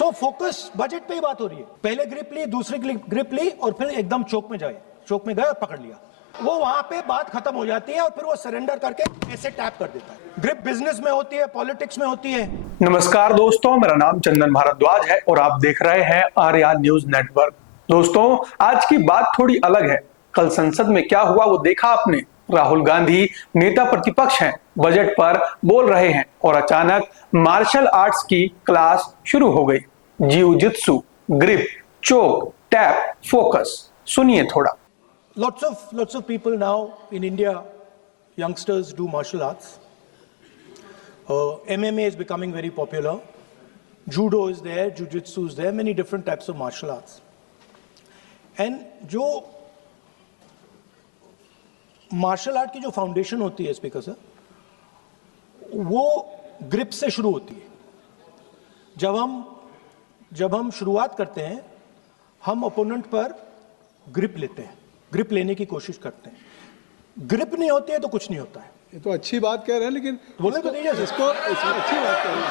So focus budget पे ही बात हो रही है। पहले ग्रिप ली, दूसरी ग्रिप ली और फिर एकदम चौक में गए और पकड़ लिया। वो वहां पे बात खत्म हो जाती है और फिर वो सरेंडर करके ऐसे टैप कर देता है। ग्रिप बिजनेस में होती है, पॉलिटिक्स में होती है। नमस्कार दोस्तों, मेरा नाम चंदन भारद्वाज है और आप देख रहे हैं आर्या न्यूज नेटवर्क। दोस्तों, आज की बात थोड़ी अलग है। कल संसद में क्या हुआ वो देखा आपने। राहुल गांधी नेता प्रतिपक्ष हैं, बजट पर बोल रहे हैं और अचानक मार्शल आर्ट्स की क्लास शुरू हो गई। जिउ-जित्सु, ग्रिप, चोक, टैप, फोकस। सुनिए थोड़ा। Lots of people now in India, youngsters do martial arts. MMA is becoming very popular. Judo is there, Jiu-Jitsu is there, many different types of martial arts. And जो martial art की जो foundation होती है speaker sir, वो grip से शुरू होती है। जब हम शुरुआत करते हैं, हम ओपोनेंट पर ग्रिप लेते हैं, ग्रिप लेने की कोशिश करते हैं। ग्रिप नहीं होती है तो कुछ नहीं होता है। ये तो अच्छी बात कह रहे हैं, लेकिन बोले तो दीजिए इसको अच्छी बात कह रहे हैं।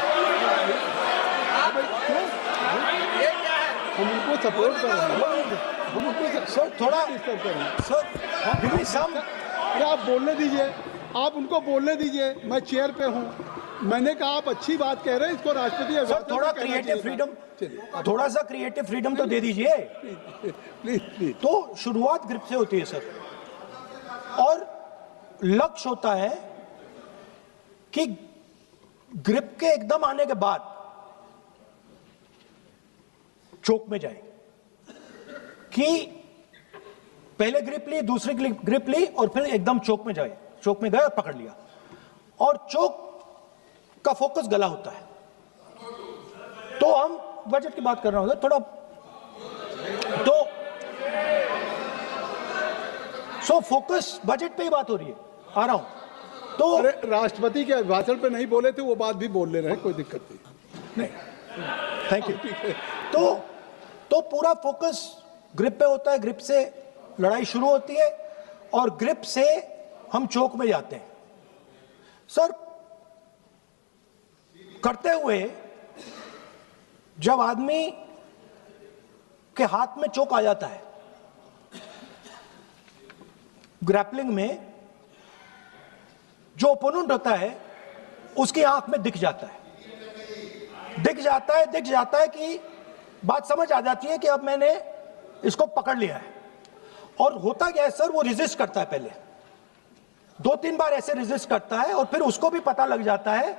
हम उनको सपोर्ट कर रहे हैं, हम उनको सर थोड़ा डिस्टर्ब कर रहे हैं। सर गिव मी सम। अरे आप बोलने दीजिए, आप उनको बोलने दीजिए। मैं चेयर पे हूँ, मैंने कहा आप अच्छी बात कह रहे हैं, इसको राष्ट्रपति सर थोड़ा क्रिएटिव फ्रीडम, थोड़ा सा क्रिएटिव फ्रीडम तो दे दीजिए। प्लीज। तो शुरुआत ग्रिप से होती है सर, और लक्ष्य होता है कि ग्रिप के एकदम आने के बाद चोक में जाए, कि पहले ग्रिप ली, दूसरी ग्रिप ली और फिर एकदम चोक में गए और पकड़ लिया। और चोक का फोकस गला होता है। तो हम बजट की बात कर रहे हैं थोड़ा, तो सो फोकस बजट पे ही बात हो रही है, आ रहा हूं। तो अरे राष्ट्रपति के भाषण पे नहीं बोले थे, वो बात भी बोल ले रहे हैं, कोई दिक्कत नहीं। Thank you. तो पूरा फोकस ग्रिप पे होता है, ग्रिप से लड़ाई शुरू होती है और ग्रिप से हम चोक में जाते हैं। सर करते हुए जब आदमी के हाथ में चोक आ जाता है, ग्रैपलिंग में जो ओपोनेंट होता है उसकी आंख में दिख जाता है कि बात समझ आ जाती है कि अब मैंने इसको पकड़ लिया है। और होता क्या है सर, वो रेजिस्ट करता है, पहले 2-3 बार ऐसे रेजिस्ट करता है और फिर उसको भी पता लग जाता है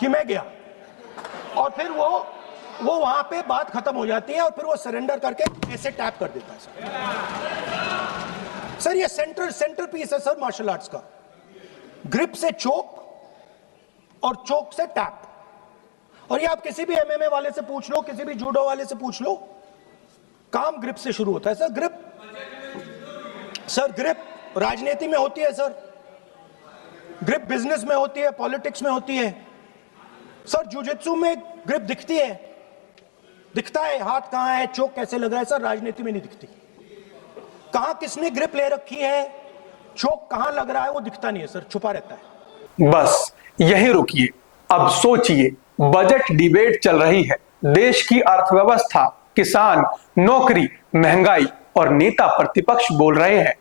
कि मैं गया, और फिर वो वहां पे बात खत्म हो जाती है और फिर वो सरेंडर करके ऐसे टैप कर देता है सर। ये सेंटर पीस है सर मार्शल आर्ट्स का। ग्रिप से चोक और चोक से टैप। और ये आप किसी भी एमएमए वाले से पूछ लो, किसी भी जूडो वाले से पूछ लो, काम ग्रिप से शुरू होता है सर। ग्रिप राजनीति में होती है सर, ग्रिप बिजनेस में होती है, पॉलिटिक्स में होती है सर। जिu-जित्सु में ग्रिप दिखता है, हाथ कहां है, चोक कैसे लग रहा है सर, राजनीति में नहीं दिखती। कहां किसने ग्रिप ले रखी है, चोक कहां लग रहा है, वो दिखता नहीं है सर, छुपा रहता है। बस यही रुकिए, अब सोचिए। बजट डिबेट चल रही है, देश की अर्थव्यवस्था, किसान, नौकरी, महंगाई और नेता प्रतिपक्ष बोल रहे हैं।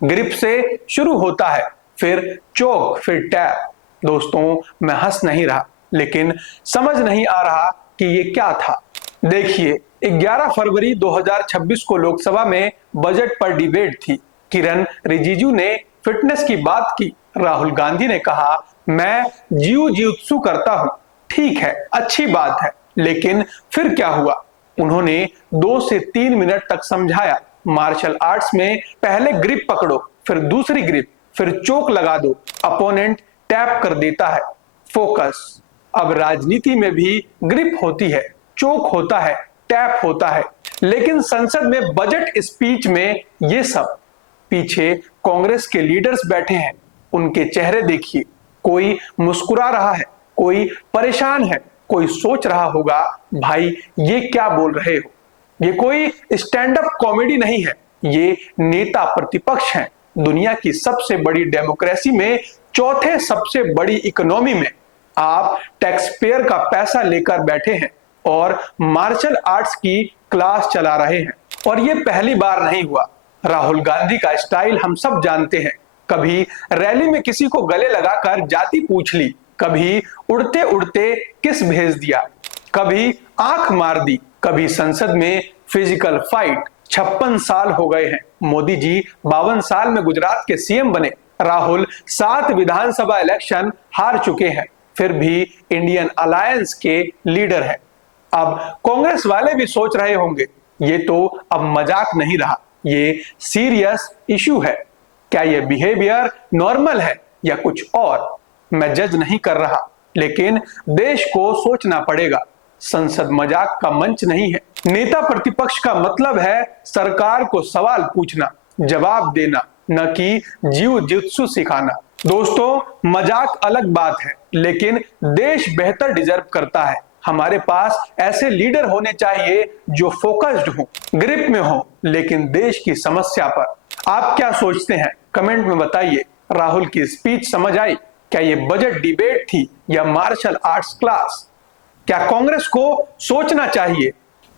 ग्रिप से शुरू होता है, फिर चोक, फिर टैप। दोस्तों, मैं हंस नहीं रहा, लेकिन समझ नहीं आ रहा कि ये क्या था। देखिए, 11 फरवरी 2026 को लोकसभा में बजट पर डिबेट थी। किरण रिजिजू ने फिटनेस की बात की, राहुल गांधी ने कहा मैं जिउ-जित्सु करता हूं। ठीक है, अच्छी बात है, लेकिन फिर क्या हुआ? उन्होंने 2 से 3 मिनट तक समझाया, मार्शल आर्ट्स में पहले ग्रिप पकड़ो, फिर दूसरी ग्रिप, फिर चोक लगा दो, अपोनेंट टैप कर देता है। फोकस। अब राजनीति में भी ग्रिप होती है, चोक होता है, टैप होता है, लेकिन संसद में बजट स्पीच में ये सब। पीछे कांग्रेस के लीडर्स बैठे हैं, उनके चेहरे देखिए, कोई मुस्कुरा रहा है, कोई परेशान है, कोई सोच रहा होगा भाई ये क्या बोल रहे हो। ये कोई स्टैंड अप कॉमेडी नहीं है, ये नेता प्रतिपक्ष हैं। दुनिया की सबसे बड़ी डेमोक्रेसी में, चौथे सबसे बड़ी इकोनॉमी में आप टैक्स पेयर का पैसा लेकर बैठे हैं, और मार्शल आर्ट्स की क्लास चला रहे हैं। और ये पहली बार नहीं हुआ। राहुल गांधी का स्टाइल हम सब जानते हैं। कभी रैली में किसी को गले लगाकर जाति पूछ ली, कभी उड़ते उड़ते किस भेज दिया, कभी आंख मार दी, कभी संसद में फिजिकल फाइट। 56 साल हो गए हैं। मोदी जी 52 साल में गुजरात के सीएम बने। राहुल 7 विधानसभा इलेक्शन हार चुके हैं, फिर भी इंडियन अलायंस के लीडर हैं। अब कांग्रेस वाले भी सोच रहे होंगे, ये तो अब मजाक नहीं रहा, ये सीरियस इशू है। क्या ये बिहेवियर नॉर्मल है या कुछ और? मैं जज नहीं कर रहा, लेकिन देश को सोचना पड़ेगा। संसद मजाक का मंच नहीं है। नेता प्रतिपक्ष का मतलब है सरकार को सवाल पूछना, जवाब देना, न कि जीव जित्सु सिखाना। दोस्तों, मजाक अलग बात है, लेकिन देश बेहतर डिजर्व करता है। हमारे पास ऐसे लीडर होने चाहिए जो फोकस्ड हो, ग्रिप में हो, लेकिन देश की समस्या पर। आप क्या सोचते हैं? कमेंट में बताइए। राहुल की स्पीच समझ आई? क्या ये बजट डिबेट थी या मार्शल आर्ट्स क्लास? क्या कांग्रेस को सोचना चाहिए?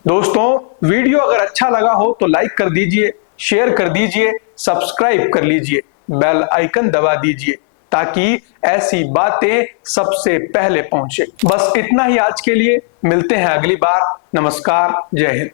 दोस्तों, वीडियो अगर अच्छा लगा हो तो लाइक कर दीजिए, शेयर कर दीजिए, सब्सक्राइब कर लीजिए, बेल आइकन दबा दीजिए ताकि ऐसी बातें सबसे पहले पहुंचे। बस इतना ही आज के लिए। मिलते हैं अगली बार। नमस्कार, जय हिंद।